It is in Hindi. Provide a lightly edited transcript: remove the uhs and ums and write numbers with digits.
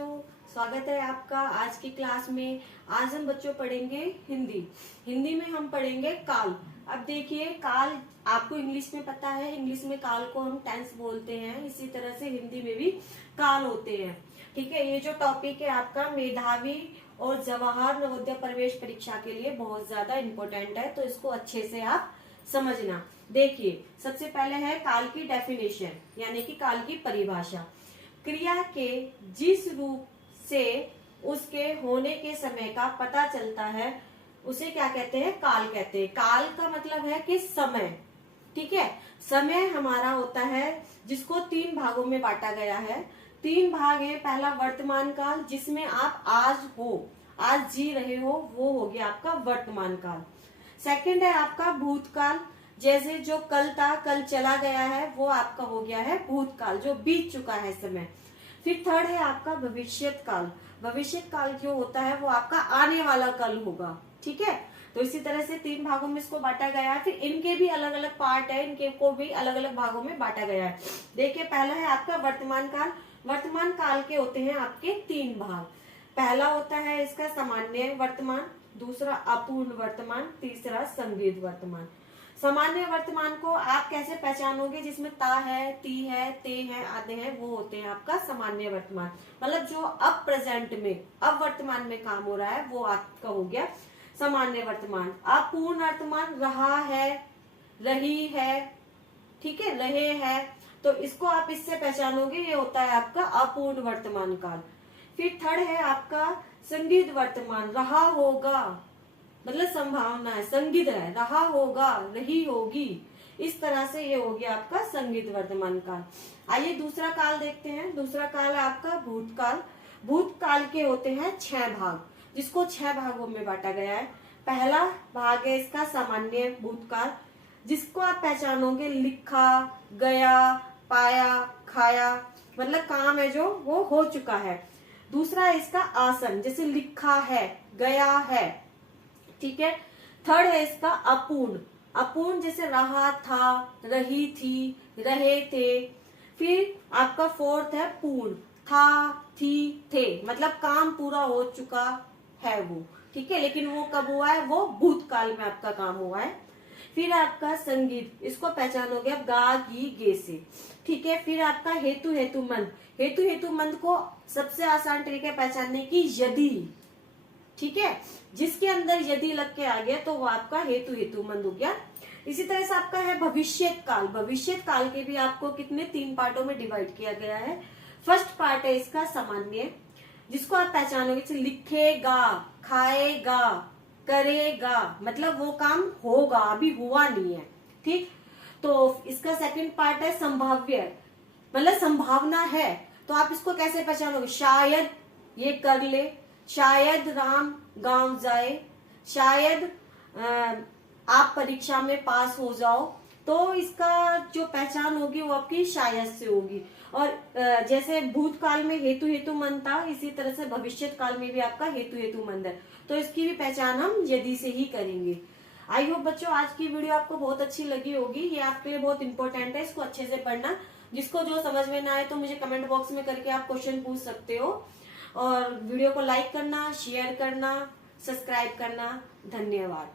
बच्चों, स्वागत है आपका आज की क्लास में। आज हम बच्चों पढ़ेंगे हिंदी। हिंदी में हम पढ़ेंगे काल। अब देखिए, काल आपको इंग्लिश में पता है, इंग्लिश में काल को हम टेंस बोलते हैं, इसी तरह से हिंदी में भी काल होते हैं। ठीक है, ये जो टॉपिक है आपका मेधावी और जवाहर नवोदय प्रवेश परीक्षा के लिए बहुत ज्यादा इम्पोर्टेंट है, तो इसको अच्छे से आप समझना। देखिए, सबसे पहले है काल की डेफिनेशन, यानी कि काल की परिभाषा। क्रिया के जिस रूप से उसके होने के समय का पता चलता है उसे क्या कहते हैं? काल कहते हैं। काल का मतलब है कि समय। ठीक है, समय हमारा होता है जिसको 3 भागों में बांटा गया है। 3 भाग है। पहला वर्तमान काल, जिसमें आप आज हो, आज जी रहे हो, वो हो गया आपका वर्तमान काल। सेकंड है आपका भूतकाल, जैसे जो कल था, कल चला गया है, वो आपका हो गया है भूतकाल, जो बीत चुका है समय। फिर थर्ड है आपका भविष्यत काल। भविष्यत काल जो होता है वो आपका आने वाला कल होगा। ठीक है, तो इसी तरह से 3 भागों में इसको बांटा गया है। फिर इनके भी अलग अलग पार्ट है, इनके को भी अलग अलग भागों में बांटा गया है। देखिए, पहला है आपका वर्तमान काल। वर्तमान काल के होते हैं आपके 3 भाग। पहला होता है इसका सामान्य वर्तमान, दूसरा अपूर्ण वर्तमान, तीसरा संदिग्ध वर्तमान। सामान्य वर्तमान को आप कैसे पहचानोगे? जिसमें ता है, ती है, ते है, आदि है, वो होते हैं आपका सामान्य वर्तमान। मतलब जो अब प्रेजेंट में, अब वर्तमान में काम हो रहा है, वो आपका हो गया सामान्य वर्तमान। अपूर्ण वर्तमान रहा है, रही है, ठीक है, रहे हैं, तो इसको आप इससे पहचानोगे, ये होता है आपका अपूर्ण वर्तमान काल। फिर थर्ड है आपका संदिग्ध वर्तमान, रहा होगा, मतलब संभावना है, संदिग्ध है, रहा होगा, रही होगी, इस तरह से ये हो गया आपका संदिग्ध वर्तमान काल। आइए दूसरा काल देखते हैं। दूसरा काल है आपका भूतकाल। भूतकाल के होते हैं 6 भाग, जिसको 6 भागों में बांटा गया है। पहला भाग है इसका सामान्य भूतकाल, जिसको आप पहचानोगे लिखा, गया, पाया, खाया, मतलब काम है जो वो हो चुका है। दूसरा है इसका आसन, जैसे लिखा है, गया है, ठीक है। थर्ड है इसका अपूर्ण। अपूर्ण जैसे रहा था, रही थी, रहे थे। फिर आपका फोर्थ है पूर्ण, था, थी, थे, मतलब काम पूरा हो चुका है वो, ठीक है, लेकिन वो कब हुआ है? वो भूतकाल में आपका काम हुआ है। फिर आपका संगीत, इसको पहचानोगे आप गा, गी, गे से, ठीक है। फिर आपका हेतु हेतुमंद। हेतु हेतुमंद को सबसे आसान तरीके पहचानने की यदि, ठीक है, जिसके अंदर यदि लग के आ गया तो वो आपका हेतु हेतुमंद हो गया। इसी तरह से आपका है भविष्यत काल। भविष्यत काल के भी आपको कितने 3 पार्टों में डिवाइड किया गया है। फर्स्ट पार्ट है इसका सामान्य, जिसको आप पहचानोगे लिखेगा, खाएगा, करेगा, मतलब वो काम होगा, अभी हुआ नहीं है, ठीक। तो इसका सेकंड पार्ट है संभाव्य, मतलब संभावना है, तो आप इसको कैसे पहचानोगे? शायद ये कर ले, शायद राम गांव जाए, शायद आप परीक्षा में पास हो जाओ, तो इसका जो पहचान होगी वो आपकी शायद से होगी। और जैसे भूतकाल में हेतु हेतुमंद था, इसी तरह से भविष्यत काल में भी आपका हेतु हेतुमंद है, तो इसकी भी पहचान हम यदि से ही करेंगे। आई होप बच्चों आज की वीडियो आपको बहुत अच्छी लगी होगी। ये आपके लिए बहुत इंपॉर्टेंट है, इसको अच्छे से पढ़ना। जिसको जो समझ में ना आए तो मुझे कमेंट बॉक्स में करके आप क्वेश्चन पूछ सकते हो। और वीडियो को लाइक करना, शेयर करना, सब्सक्राइब करना। धन्यवाद।